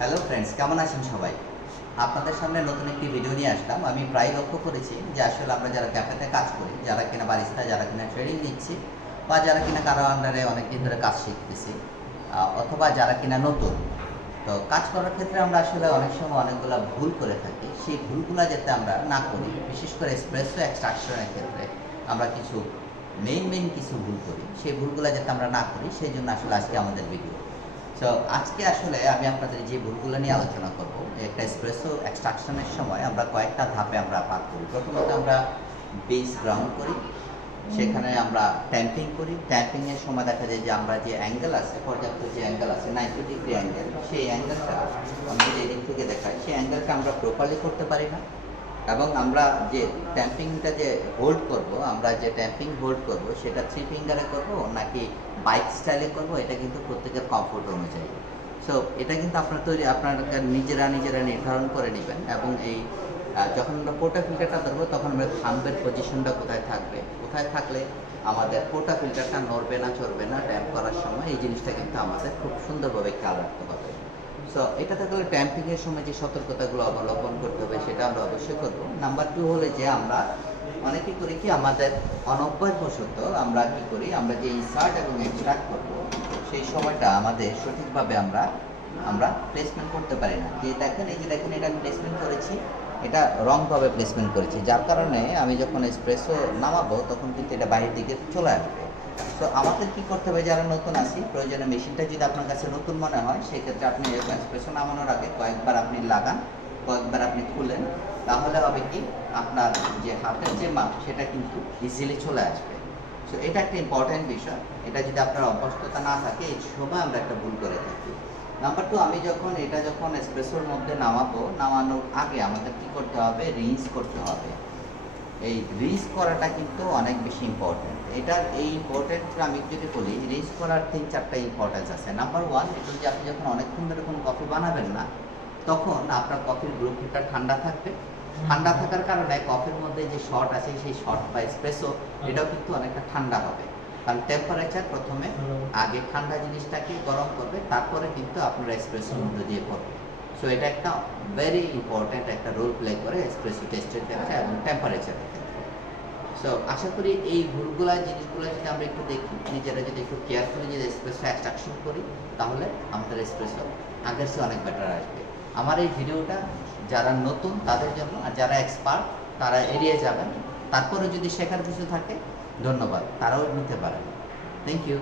Hello friends, কেমন আছেন সবাই? আপনাদের সামনে নতুন একটি ভিডিও নিয়ে আসলাম। আমি প্রায় লক্ষ্য করেছি যে আসলে আমরা যারা ক্যাফেতে কাজ করি, যারা কিনা বারিস্তা, যারা কিনা ট্রেনিং নিচ্ছি, বা যারা কিনা কারো আন্ডারে অনেকদিন ধরে কাজ শিখতেছি, অথবা যারা কিনা নতুন, তো কাজ করার ক্ষেত্রে আমরা আসলে অনেক সময় অনেকগুলো ভুল করে থাকি। সেই ভুলগুলো যাতে আমরা না করি, বিশেষ করে এসপ্রেসো এক্সট্রাকশনের ক্ষেত্রে আমরা কিছু মেইন কিছু ভুল করি, সেই ভুলগুলো যাতে আমরা না করি, সেই জন্য আসলে আজকে আমাদের ভিডিও। সো আজকে আসলে আমি আপনাদের যে ভুলগুলো নিয়ে আলোচনা করব, একটা এসপ্রেসো এক্সট্রাকশনের সময় আমরা কয়েকটা ধাপে আমরা পার করি। প্রথমত আমরা বেস গ্রাউন্ড করি, সেখানে আমরা ট্যাম্পিং করি। ট্যাম্পিংয়ের সময় দেখা যায় যে আমরা যে অ্যাঙ্গেল আছে, পর্যাপ্ত যে অ্যাঙ্গেল আছে 90 ডিগ্রি অ্যাঙ্গেল, সেই অ্যাঙ্গেলটা আমি যদি এদিক থেকে দেখাই, সেই অ্যাঙ্গেলটা আমরা প্রপারলি করতে পারি না। এবং আমরা যে ট্যাম্পিংটা যে হোল্ড করব, আমরা যে ট্যাম্পিং হোল্ড করব সেটা 3 ফিঙ্গারে করব নাকি বাইক স্টাইলে করব, এটা কিন্তু প্রত্যেকের কমফোর্ট অনুযায়ী। সো এটা কিন্তু আপনারা নিজেরা নির্ধারণ করে নেবেন। এবং এই যখন আমরা পোর্টা ফিল্টারটা ধরবো, তখন আমরা থাম্বের পজিশনটা কোথায় থাকবে, কোথায় থাকলে আমাদের পোর্টা ফিল্টারটা নড়বে না, চড়বে না ট্যাম্প করার সময়, এই জিনিসটা কিন্তু আমাদের খুব সুন্দরভাবে খেয়াল রাখতে হবে। সো এটা থাকলে ট্যাম্পিংয়ের সময় যে সতর্কতাগুলো অবলম্বন করতে হবে সেটা আমরা অবশ্যই করবো। নাম্বার 2 হলে যে আমরা অনেকে করি কি, আমাদের অনভ্যাসবশত আমরা কি করি, আমরা যে ইনসার্ট এবং এক্সট্রাক্ট করবো সেই সময়টা আমাদের সঠিকভাবে আমরা আমরা প্লেসমেন্ট করতে পারি না। যে দেখেন, এই যে দেখেন, এটা আমি প্লেসমেন্ট করেছি, এটা রংভাবে প্লেসমেন্ট করেছি, যার কারণে আমি যখন এসপ্রেসো নামাবো তখন কিন্তু এটা বাইরের দিকে চলে আসবে। তো আমাদের কি করতে হবে, যারা নতুন আছি, প্রয়োজনে মেশিনটা যদি আপনার কাছে নতুন মনে হয়, সেক্ষেত্রে আপনি এসপ্রেসো নামানোর আগে কয়েকবার আপনি লাগান, কয়েকবার আপনি খুলেন, তাহলে হবে কি, আপনার যে হাতের যে মাপ সেটা কিন্তু ইজিলি চলে আসবে। সো এটা একটা ইম্পর্ট্যান্ট বিষয়। এটা যদি আপনার অভ্যস্ততা না থাকে, এই সময় আমরা একটা ভুল করে থাকি। নাম্বার 2, আমি যখন এসপ্রেসোর মধ্যে নামানোর আগে আমাদের কি করতে হবে, রিন্স করতে হবে। এই রিন্স করাটা কিন্তু অনেক বেশি ইম্পর্টেন্ট। এটার এই ইম্পর্টেন্ট আমি যদি বলি, রিন্স করার 3-4টা ইম্পর্টেন্স আছে। নাম্বার 1, এটা যে আপনি যখন অনেকক্ষণ ধরে কোনো কফি বানাবেন না, তখন আপনার কফির গ্রুপটা ঠান্ডা থাকবে। ঠান্ডা থাকার কারণে কফির মধ্যে যে শট আছে, সেই শট বা এসপ্রেসো এটাও কিন্তু অনেকটা ঠান্ডা হবে। কারণ টেম্পারেচার প্রথমে আগে ঠান্ডা জিনিসটাকে গরম করবে, তারপরে কিন্তু আপনার এসপ্রেসোর মধ্যে দিয়ে পড়বে। সো এটা একটা ভেরি ইম্পর্ট্যান্ট একটা রোল প্লে করে এসপ্রেসো টেস্টের ক্ষেত্রে এবং টেম্পারেচারের ক্ষেত্রে। সো আশা করি এই জিনিসগুলো যদি আমরা একটু দেখি, নিজেরা যদি একটু কেয়ারফুলি যদি এসপ্রেসো এক্সট্রাকশন করি, তাহলে আমাদের এসপ্রেসো আগের চেয়ে অনেক বেটার আসবে। আমার এই ভিডিওটা যারা নতুন তাদের জন্য, আর যারা এক্সপার্ট তারা এড়িয়ে যাবেন। তারপরে যদি শেখার কিছু থাকে, ধন্যবাদ, তারাও নিতে পারেন। Thank you.